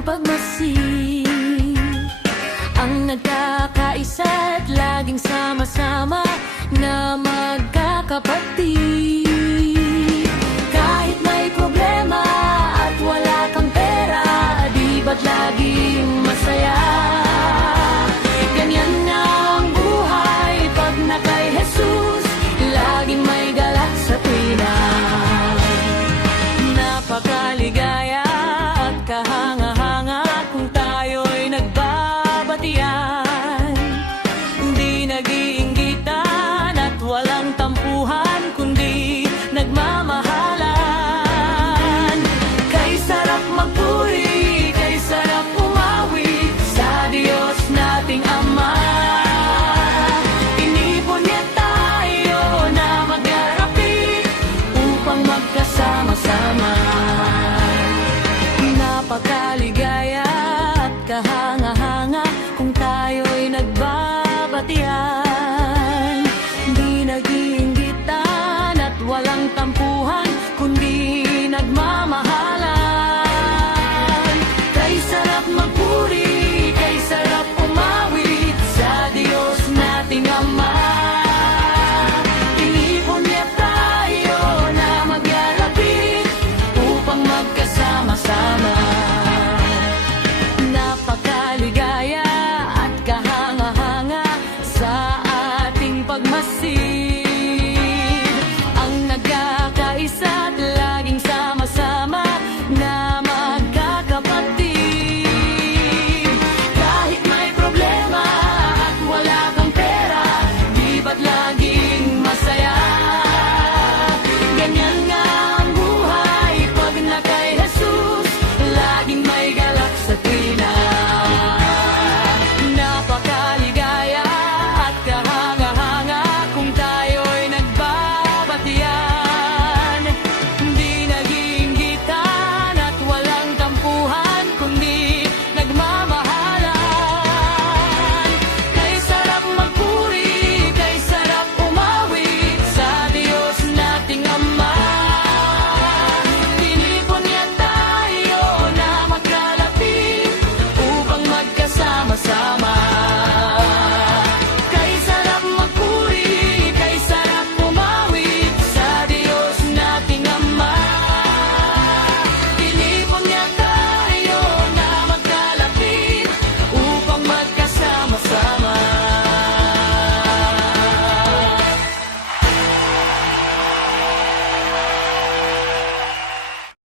laging pagmasik, ang nagkakaisa't laging sama-sama na magkakapatid. Kahit may problema at wala kang pera, di ba't laging masaya? Ganyan na ang buhay pag na kay Jesus, laging may galak sa tuwina. Napakaligaya at kahanga-hanga kung tayo'y nagbabatian. Di nag-iinggitan at walang tampuhan, kundi nagmamahalan. Kay sarap magpuri, kay sarap umawi sa Diyos nating Ama. Inipon niya tayo na magharapin upang magkasama-sama. Napakaligaya